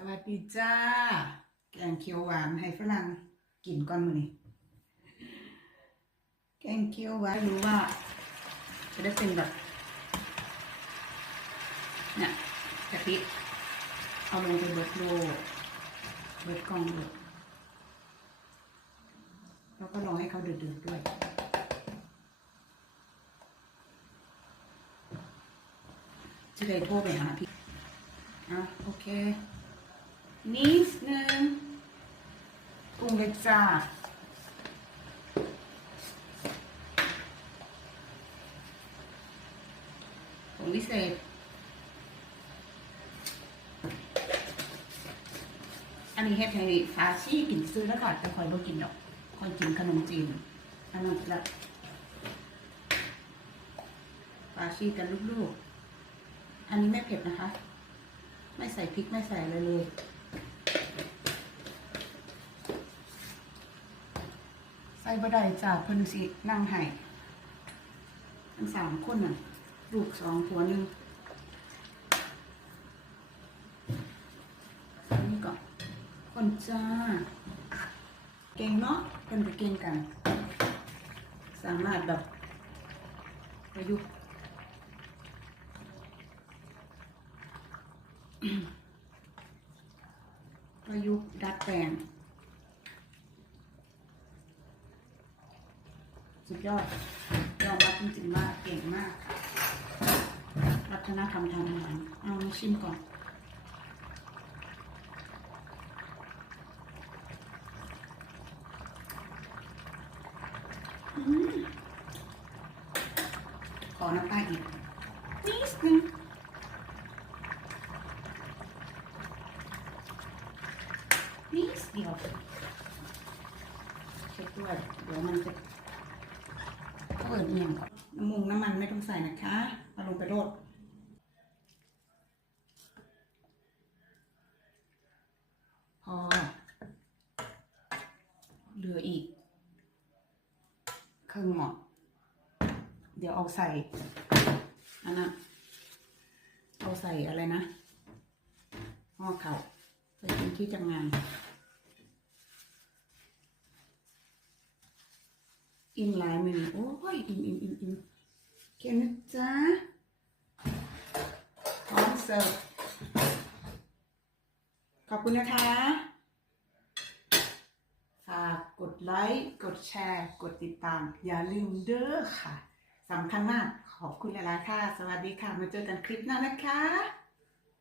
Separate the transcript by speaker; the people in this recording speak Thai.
Speaker 1: สวัสดีจ้า แกงเขียวหวานให้ฝรั่งกินก่อนมือนี้แกงเขียวหวานรู้ว่า จะได้เป็นแบบเนี่ยกะทิเอาลงไปเบิดโลเบิดกองเลยแล้วก็รอให้เขาเดือดๆด้วยจะได้โทรไปหาพี่อะโอเค นิดนึงปรุงเลยจ้าผงวิเศษ อันนี้เฮ็ดให้ฟาชี่กินซื้อแล้วก่อนแต่คอยบ่กินดอกคอยกินขนมจีนอันนั้นละฟาชี่กันลูกๆ อันนี้ไม่เผ็ดนะคะ ไม่ใส่พริกไม่ใส่อะไรเลย ใส่บะไดจ้าเพิ่นสินั่งให้ทั้งสามคนน่ะ ลูกสองผัวหนึ่งนนี้ก่อนคนจ้า เก่งเนาะเพิ่นก็เก่งกัน สามารถแบบประยุกต์ประยุกต์ดัดแปลง สุดยอดยอมรับจริงๆว่าเก่งมากค่ะวัฒนธรรมทางอาหารเอามาชิมก่อนอืมขอน้ำตาลอีกนิดนึงนิดเดียวเช็ดด้วยเดี๋ยวมันจะ ปิดเมียงน้ำมุงน้ำมันไม่ต้องใส่นะคะเอาลงไปโรดพอ เหลืออีกครึ่งหม้อเดี๋ยวเอาใส่อันนั้นเอาใส่อะไรนะหม้อเข่าไปกินที่จังงาน อิ่มหลายมือโอ้ยอิ่มอิ่มอิ่มอิ่มเค็มนะจ๊ะพร้อมเสิร์ฟขอบคุณนะคะฝากกดไลค์ กดแชร์ กดติดตาม อย่าลืมเด้อค่ะสำคัญมากขอบคุณหลายๆค่ะ สวัสดีค่ะ มาเจอกันคลิปหน้านะคะ